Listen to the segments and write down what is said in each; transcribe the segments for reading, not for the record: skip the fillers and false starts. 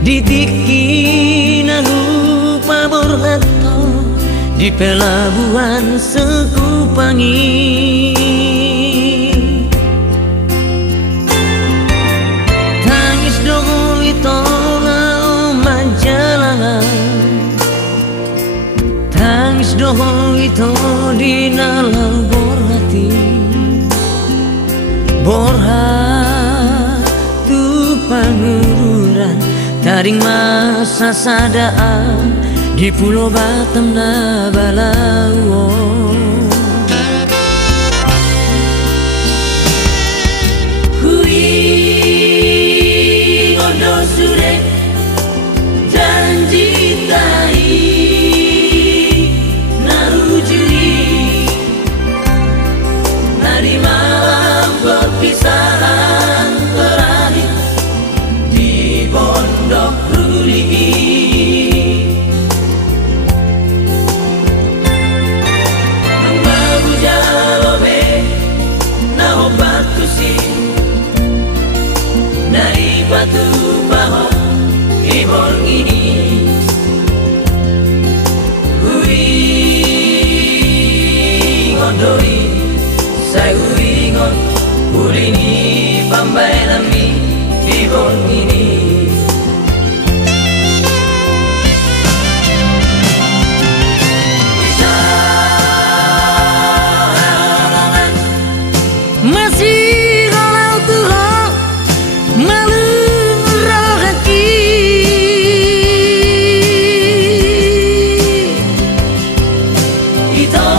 Ditikina rupa borhato di pelabuhan Sekupangi. Tangis dogo itola majalah, tangis dogo ito di nalau borhati. Borhat tu pangururan taring masa sadaan di Pulau Batam na Balawo. Hui ngondo sure janji tai narujui nari malam perpisahan terakhir di Pondok Ruli. Nunggu jalobe na batu si nari batu paho ibon ini. Hui ngondoi saya hui ngon ulini pambai nami ibon ini. Masih kalau Tuhan melurah hati, itu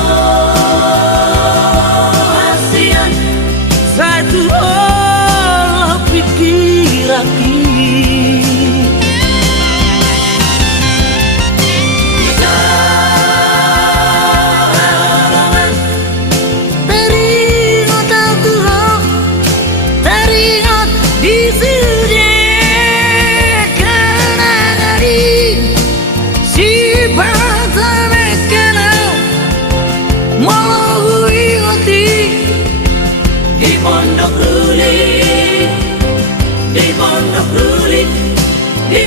hasian satu olah pikir lagi. Di Pondok Ruli, di Pondok Ruli, di